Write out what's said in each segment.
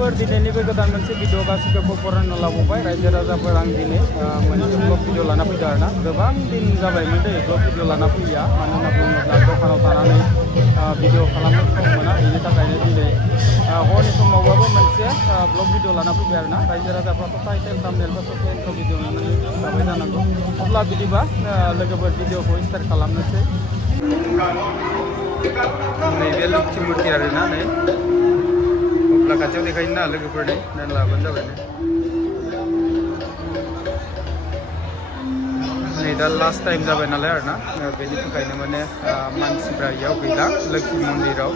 लोगोफोर दिनैनि बे गोदान मोनसे भिडिअ गासिबो फरायनो लाबोबाय रायजो राजाफोर आं दिनै मोनसे ब्लग भिडिअ लाना फैदों आरोना गोबां दिन जाबायमोन दै ब्लग भिडिअ लाना फैया मानो होनना बुङोब्ला दखानाव थानानै भिडिअ खालामनो सम मोना बेनि थाखायनो दिनै हरनि समावबाबो मोनसे ब्लग भिडिअ लाना फैबाय आरोना रायजो राजाफ्राथ' टाइटेल थाम्बनेल बा ससे इन्ट्र भिडिअ नुनानै जाबाय जानांगौ अब्ला बिदिबा लोगोफोर भिडिअखौ स्टार्ट खालामनोसै नैबे लोक्षि मुर्ति आरोना नै अब्ला खाथियाव देखायो ना लोगोफोरनि नायना लाबानो जाबाय नै दा लास्ट टाइम जाबाय नालाय आरोना बेनि थाखायनो माने मानसिफ्रा इयाव गैला लोक्षि मन्दिराव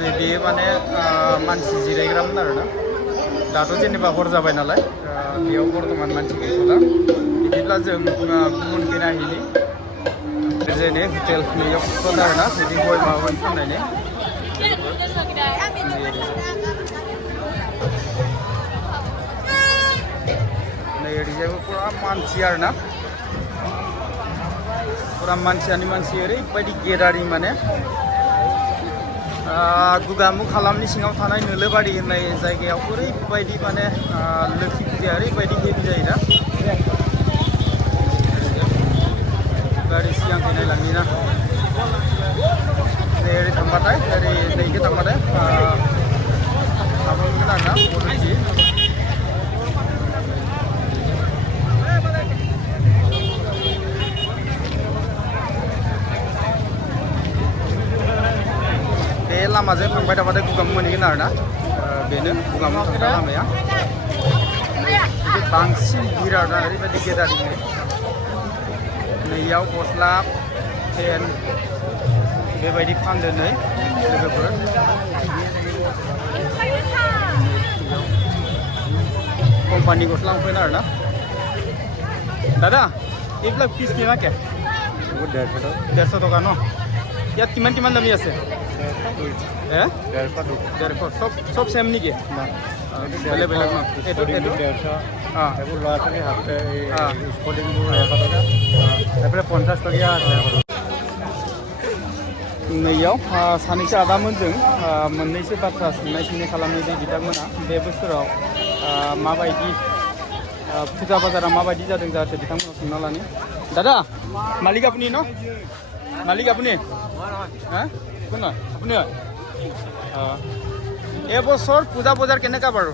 नै बेयो माने मानसि जिरायग्रामोन आरोना दाथ' जेनेबा हर जाबाय नालाय बेयाव बर्थमान मानसि गैथ'ला बिदिब्ला जों गुबुनखै नायहैनि जेने हटेल नैयाव खुथुवा आरोना बिदि गय माबा फाननायनि नै ओरैजायबो पुरा मानसि आरोना पुरा मानसियानो मानसि ओरैबायदि गेदारि माने गुगामुख हालामनि सिङाव थानाय नोलोबारि होननाय जायगायाव ओरैबायदि माने लोक्षि फुजाया ओरैबायदि हेभि जायोना गारि सिगांखै नायलांनि ना नै ओरै थांबाथाय ओरै नैखै थांबाथाय माबा मोनगोन आरोना बर'थि बे लामाजों थांबाय थाबाथाय गुगामुख मोनहैगोन आरोना बेनो गुगामुख थांग्रा लामाया बांसिन भिर आरोना ओरैबायदि गेदारि नैयाव गस्ला पेन बेबायदि फानदो नै लोगोफोर कम्पानी गस्ला मोनफैना आरोना दादा এইবিলাক পিস কিমান কে 150 টকা ন ইয়াত কিমান কিমান দামী আছে হে 150 সব সেম নেকি বেলেগ বেলেগ ন এইটো 150 এইবোৰ লোৱা আছে হাতে স্পৰ্টিংবোৰ 100 টকা এফালে 50 টকা আছে नैयाव सानैसो आदामोनजों मोननैसो बाथ्रा सोंनाय खालामनाय जायो बिथांमोना बे बोसोराव माबायदि फुजा बाजारा माबायदि जादों जाहाथे बिथांमोना सोंना लानि दादा मालिक आपनि न मालिक आपनि হ্যাঁ কোন আপনি এই বছর পূজা বজাৰ কেনেকা বাৰু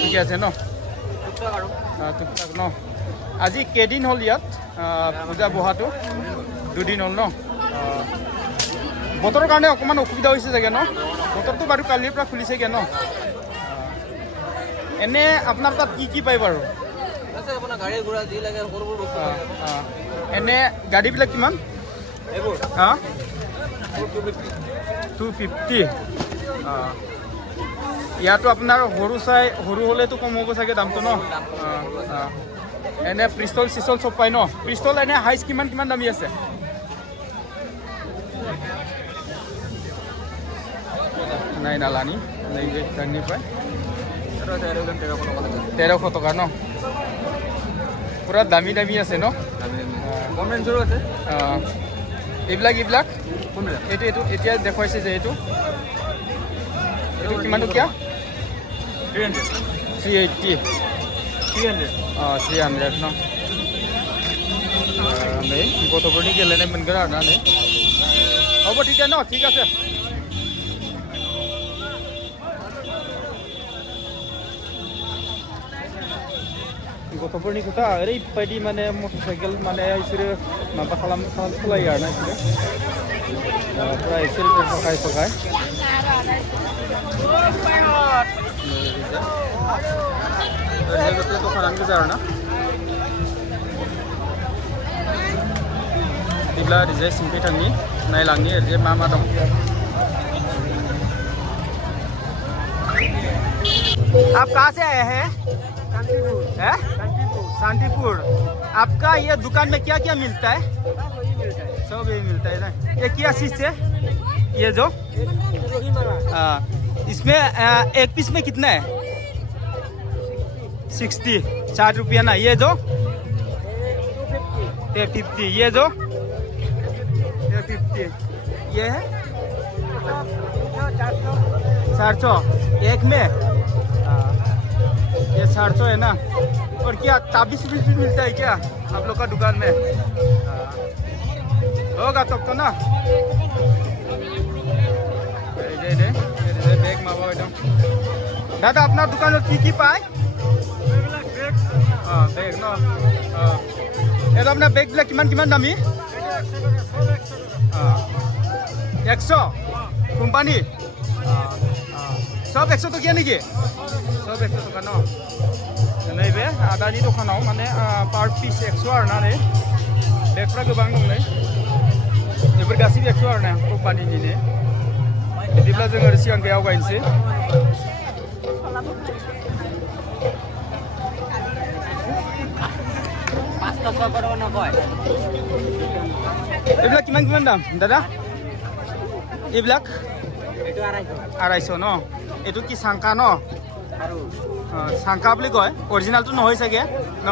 ঠিক আছে ন টুকটাক ন আজি কেদিন হ'ল ইয়াত পূজা বহাটো দুদিন হ'ল ন বতৰৰ কাৰণে অকমান অসুবিধা হৈছে চাগে ন বতৰটো বাৰু কালিৰ পৰা খুলিছেগে ন এনে আপোনাৰ তাত কি পায় বাৰু আপোনাৰ গাড়ী ঘোৰা যি লাগে সকলোবোৰ বস্তু এনে গাড়ীবিলাক কিমান এইবোৰ 250 ইয়াতো আপোনাৰ সৰু হ'লেতো কম হ'ব চাগে দামটো ন এনে পিষ্টল চিষ্টল চব পায় ন পিষ্টল এনে হাইচ কিমান দামী আছে নাই নালানি নैबे दानिफ्राय 1300 টকা ন পুৰা দামী আছে ন গভৰ্ণমেণ্টৰো আছে এইবিলাক এইটো এতিয়া দেখুৱাইছে যে এইটো কিমান টকীয়া 380 300 ন नै गथ'फोरनि गेलेनाय मोनगोन आरोना नै হ'ব ঠিক আছে गथ'फोरनि खोथा ओरैबायदि माने मटरसाइकेल माने बिसोरो माबा सालायो आरोना बिसोरो पुरा एक्सिलेटर फकाय ओरैजाय दखानानो गोजा आरोना बिदिब्ला ओरैजाय सिंखै थांनि नायलांनि ओरैजाय मा दं आप कहाँ से आए हैं शांतिपुर आपका ये दुकान में क्या मिलता है सब यही मिलता है ना ये क्या चीज है ये जो इसमें एक पीस में कितना है 60 60 रुपया ना ये जो 50 ये जो 50 ये है 400 एक में। ये 400 है ना। और क्या ताबीज भी मिलता है क्या आप लोग का दुकान में? होगा तब तो ना। বেগ মাব একদম দাদা আপোনাৰ দোকানত কি পায়? বেগ ন। এইটো আপোনাৰ বেগবিলাক কিমান দামী? 100 কোম্পানী সব 100 টকীয়া নেকি? সব 100 টকা ন। नैबे आदानि दखानाव माने पार पिस 100 आरो ना। नै बेगफ्रा गोबां दं नै। बेफोर गासैबो 100 आरो ना कम्पानिनिनो। बिदिब्ला जोङो सिगांखै आवगायनोसै। এইবিলাক কিমান দাম দাদা? এইবিলাক 250 ন। এইটো কি চাংকা ন? চাংকা বুলি কয়। অৰিজিনেলটো নহয় চাগে ন?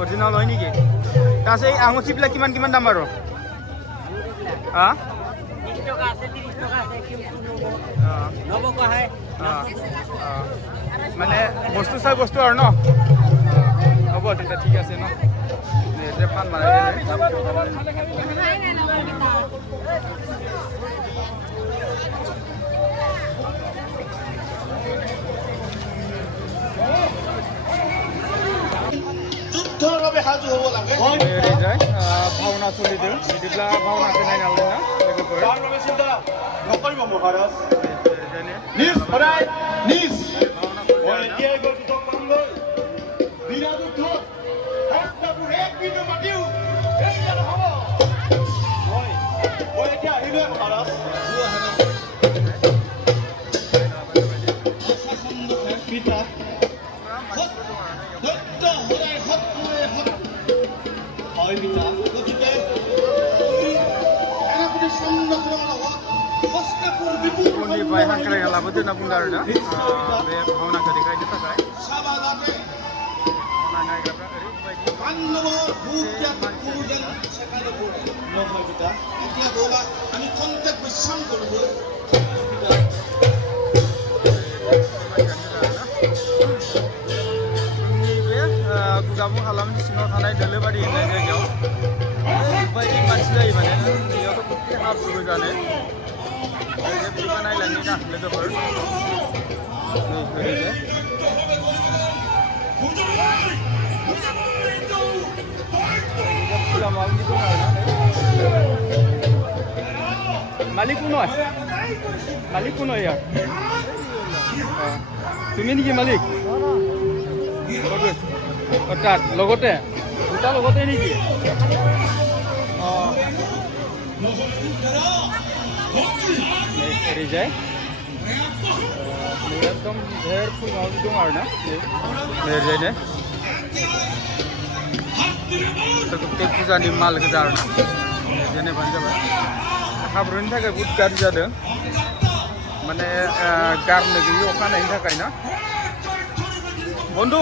অৰিজিনেল হয় নেকি? তাৰপিছত এই আঙুঠিবিলাক কিমান দাম বাৰু? মানে বস্তু চাই বস্তু আৰু ন। হ'ব তেতিয়া ঠিক আছে ন। ফান মাৰাই भावना चलिदों। बिदिब्ला भावनाखौ नायनांगोन ना लोगोफोर। उननिफ्राय हांख्रायना लाबोदो होनना बुंदों आरो ना बे भावनाखौ देखायनो थाखाय। नायग्राफ्रा गुगामु हालामनि सिङाव थानाय दोलोबारि होननाय जायगायाव ओरैबायदि मानसि जायो माने बेयावथ' गुथे हाब्रु गोजानो। बिदिबा नायलांनि ना लोगोफोर। ओरैजाय फुला माबानि दं आरो ना। मालिक কোন হয় ইয়াৰ? তুমি নেকি মালিক? তাত লগতে দুটা লগতে নেকি? ओरैजाय एकदम धेर फुल माबा दं आरो ना। ओरैजायनो प्रत्येक फुजानि माल गोजा आरो ना। जेनेबानो जाबाय हाब्रुनि थाखाय बहुद गाज्रि जादों माने गारनो गैयि अखा हानायनि थाखाय ना। बন্ধু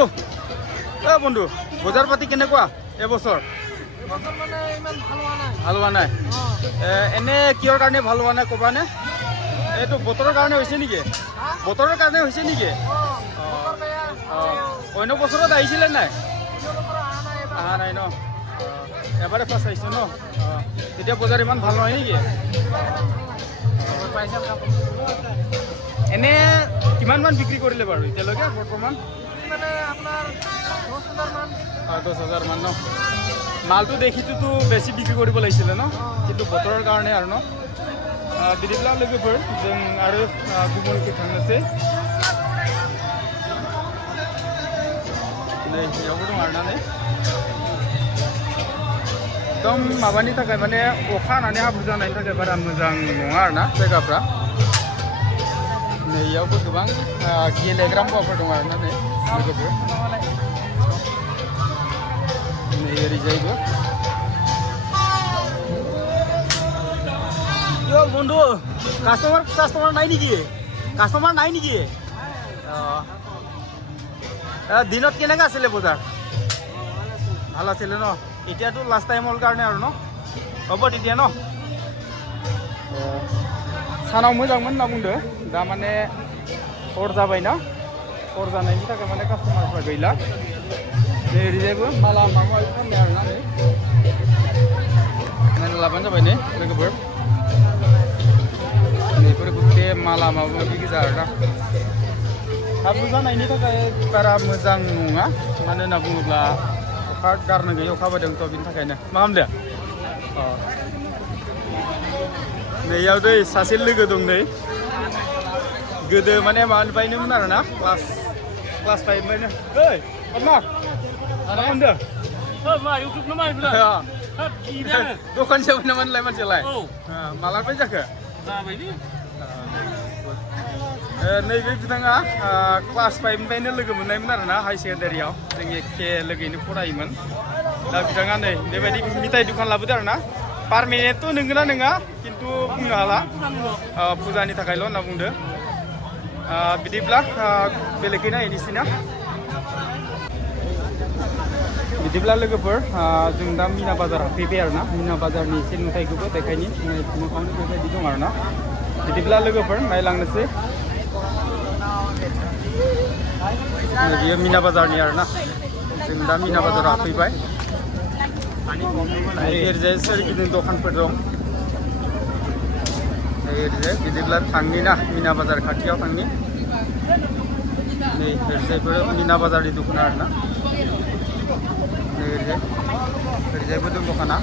বন্ধু বজাৰ পাতি কেনেকুৱা এবছৰ? ভাল হোৱা নাই। এনে কিহৰ কাৰণে ভাল হোৱা নাই ক'বানে? এইটো বতৰৰ কাৰণে হৈছে নেকি? বতৰৰ কাৰণে হৈছে নেকি? অন্য বছৰত আহিছিলে নাই? অহা নাই ন। এবাৰে ফাৰ্ষ্ট আহিছে ন। তেতিয়া বজাৰ ইমান ভাল নহয় নেকি? এনে কিমানমান বিক্ৰী কৰিলে বাৰু এতিয়ালৈকে বৰ্তমান? 10,000 মান ন। মালটো দেখিটোতো বেছি বিক্ৰী কৰিব লাগিছিলে ন, কিন্তু বতৰৰ কাৰণে আৰু ন। बिदिब्ला लोगोफोर जों आरो गुबुनखौ थांनोसै। नै बेयावबो दं आरोना नै एकदम माबानि थाखाय माने अखा हानानै हाब्रु जानायनि थाखाय बारा मोजां नङा आरोना जायगाफ्रा। नै बेयावबो गोबां गेलेग्रा मुवाफोर दं आरोना नै लोगोफोर। नै ओरैजायबो यो बন্ধু কাস্টমার নাই নেকি? কাস্টমার নাই নেকি? দিনত কেনেকৈ আছিলে বজাৰ? ভাল আছিলে ন। এতিয়াতো লাষ্ট টাইমৰ কাৰণে আৰু ন। হ'ব তেতিয়া ন। सानाव मोजांमोन होनना बुंदो दा माने हर जाबायना हर जानायनि थाखाय माने कास्टमारफ्रा गैला नै ओरैजायबो माला माबा माबि फाननाय आरोना नै नायना लाबानो जाबाय नै लोगोफोर नैफोर गुथे माला माबा माबि गोजा आरोना हाब्रु जानायनि थाखाय बारा मोजां नङा मानो होनना बुङोब्ला अखा गारनो गैयै अखा हाबोदोंथ' बिनि थाखायनो मा खालामदो नैयाव दै सासे लोगो दं नै गोदो माने माबानिफ्रायनोमोन आरोना क्लास 5निफ्रायनो ओइ मा खालामदो मा इउटुब ना मा दखान सेव नामानलाय मानसियालाय मालानिफ्राय जाखो जाबायलै नैबे बिथाङा क्लास 5निफ्रायनो लोगो मोननायमोन आरोना हाई सेकेन्डारियाव जों एखे लोगोयैनो फरायोमोन दा बिथाङा नै बेबायदि मिथाइ दखान लाबोदो आरोना पारमानेन्टथ' नोंगोना नङा खिन्थु बुंनो हाला फुजानि थाखायल' होनना बुंदो बिदिब्ला बेलेगै नायनोसैना बिदिब्ला लोगोफोर जों दा मिना बाजार हाबफैबाय आरोना मिना बाजारनि एसे नुथायखौबो देखायनि मोखांनि बेबायदि दं आरोना बिदिब्ला लोगोफोर नायलांनोसै बियो मिना बाजारनि आरोना जों दा मिना बाजाराव हाबफैबाय ओरैजाय सोरगिदिं दखानफोर दं ओरैजाय बिदिब्ला थांनि ना मिना बाजार खाथियाव थांनि नै ओरैजायबो मिना बाजारनि दखान आरोना नै ओरैजायबो दं दखाना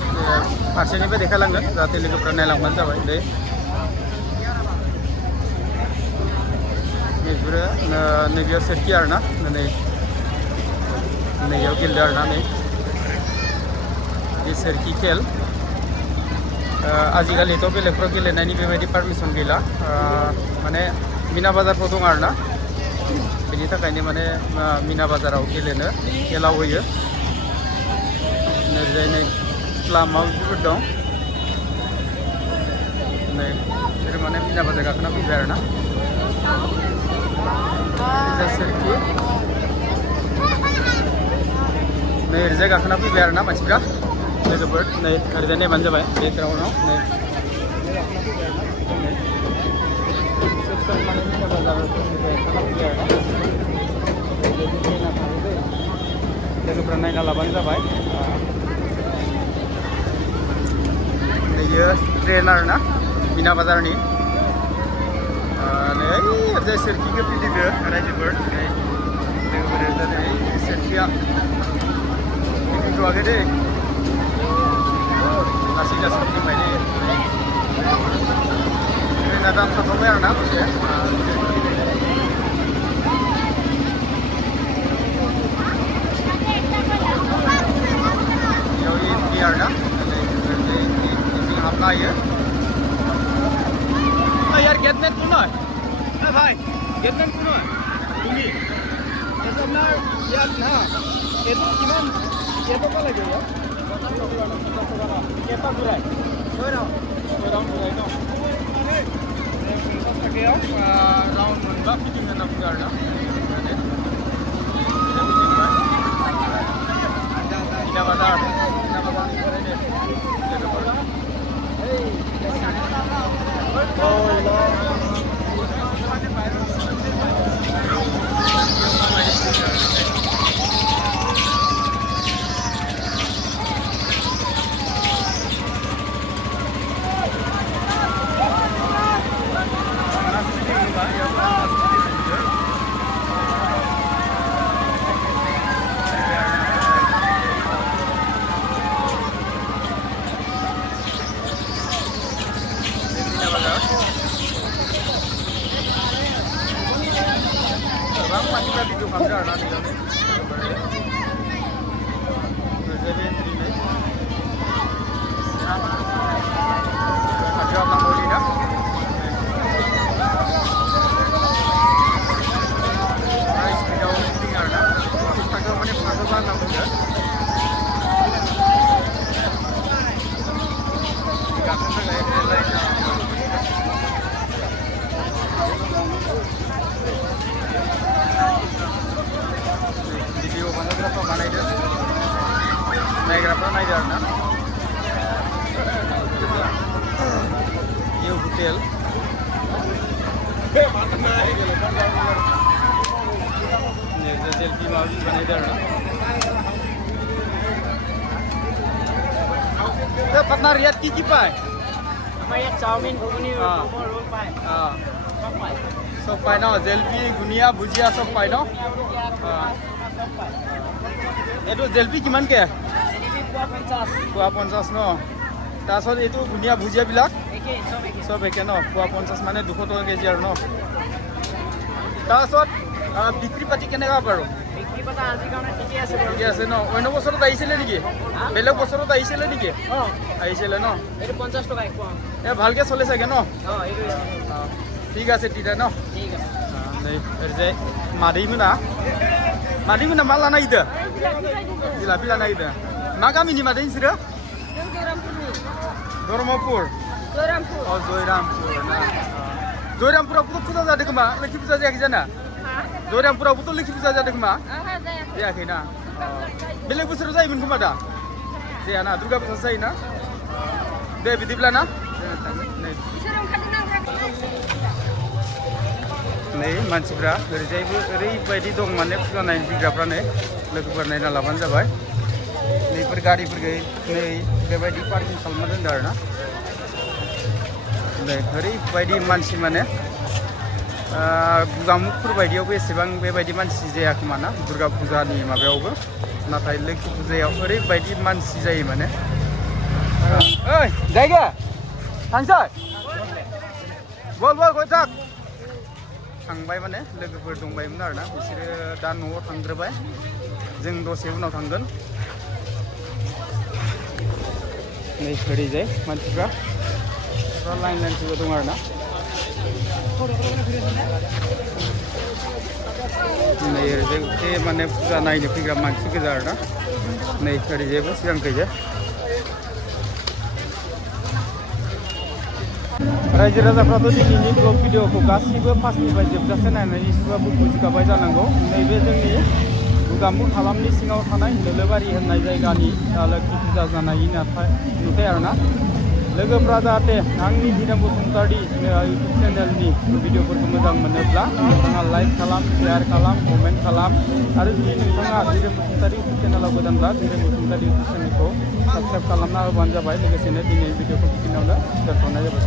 फारसेनिफ्राय देखायलांगोन जाहाथे लोगोफ्रा नायलांबानो जाबाय दे नैबेफोरो नैबेयाव सोरखि आरोना नैयाव गेलेदो आरोना नै बे सोरखि खेल आजिखालिथ' बेलेगफ्राव गेलेनायनि बेबायदि पारमिसन गैला माने मिना बाजारफ्राव दं आरोना बेनि थाखायनो माने मिना बाजाराव गेलेनो एलाव होयो ओरैजाय नै लामायाव बेफोर दं नै बिसोर माने मिना बाजार गाखोना फैबाय आरोना सोरखि नै ओरैजाय गाखोना फैबाय आरोना मानसिफ्रा लोगोफोर नै ओरैजाय नायबानो जाबाय बे ग्राउन्डआव नै लोगोफ्रा नायना लाबानो जाबाय नैयो ट्रेन आरोना मिना बाजारनि नै ओरैजाय सोरखिखौ फिदिंदो रायजोफोर नै लोगोफोर ओरैजाय सोरखिया फिदिंथ'वाखै दै लासै लासै फैबाय दे ट्रेना दाम थाथ'बाय आरोना दसे बेयाव एन्ट्रि आरोना इसिं हाबनो हायो यार गेटमेन कौन है भाई गेटमेन कौन है तुम्ही त्याचं नाव यार ना येतो किमान येतो का लागेल यार येता बुराय राउंड बुराय no राउंड मोनबा फिटिं होना बुङो आरोना मिना बाजार बानायदों आरोना तो पार्टनार यार की पाए हमारे चाउमीन घुगनी रोल पाए सब पाए ना जलेबी गुनिया भुजिया सब पाए ना ये तो जलेबी किमान के पुआ 50 न तासत ये तो गुनिया भुजिया बिलाक सब एके न पुआ 50 माने 200 टका केजी आरो न तासत बिक्री पाती केनेका बारो बिक्री पता আজি কাৰণে ঠিকে আছে বাৰু ঠিকে আছে ন অন্য বছৰত আহিছিলে নেকি বেলেগ বছৰত আহিছিলে নেকি আহিছিলে ন এইটো 50 টকা এক পোৱা এ ভালকে চলে চাগে ন এইটো ঠিক আছে তিতা ন ঠিক আছে नै ओरैजाय मादैमोना मा लाना नागिरदों जिलापि लाना नागिरदों मा गामिनि मादै नोंसोरो धर्मपुर जयरामपुर ना जयरामपुरावबोथ' फुजा जादों खोमा लोखि फुजा जायाखै जाना जयरामपुरावबोथ' लोखि फुजा जादों खोमा जायाखैना बेलेग बोसोराव जायोमोन खोमा दा जायाना दुर्गा फुजा जायोना दे बिदिब्ला ना नै मानसिफ्रा ओरैजायबो ओरैबायदि दं माने फुजा नायनो फैग्राफ्रा नै लोगोफोर नायना लाबानो जाबाय नैफोर गारिफोरखौ नै बेबायदि पार्किं खालामना दोनदों आरोना नै ओरैबायदि मानसि माने गुगामुखफोर बायदियावबो एसेबां बेबायदि मानसि जाया खोमा ना दुर्गा फुजानि माबायावबो नाथाय लोखि फुजायाव ओरैबायदि मानसि जायो माने ओइ जायगा थांसै बल गय थाक थांबाय माने लोगोफोर दंबायमोन आरोना बिसोरो दा न'आव थांग्रोबाय जों दसे उनाव थांगोन नै ओरैजाय मानसिफ्रा लाइन फैबाय दं आरोना नै ओरैजाय गंसे माने फुजा नायनो फैग्रा मानसि गोजा आरोना नै ओरैजायबो सिगांखैजाय रायजो राजाफ्राथ' दिनैनि ब्लग भिडिअखौ गासैबो फार्स्टनिफ्राय जोबजासे नायनानै एसेबाबो बुजिखाबाय जानांगौ नैबे जोंनि गुगामुख हालामनि सिङाव थानाय नोलोबारि होननाय जायगानि लोखि फुजा जानायनि नुथाय आरोना लोगोफ्रा जाहाथे आंनि हिराम बसुमतारी इउटुब चेनेलनि भिडिअफोरखौ मोजां मोनोब्ला नोंथाङा लाइक खालाम शेयार खालाम कमेन्ट खालाम आरो जुदि नोंथाङा हिराम बसुमतारी इउटुब चेनेलाव गोदानब्ला हिराम बसुमतारी इउटुब चेनेलखौ साबस्क्राइब खालामना होबानो जाबाय लोगोसेनो दिनै भिडिअखौ बिदिनावनो दोनथ'नाय जाबाय।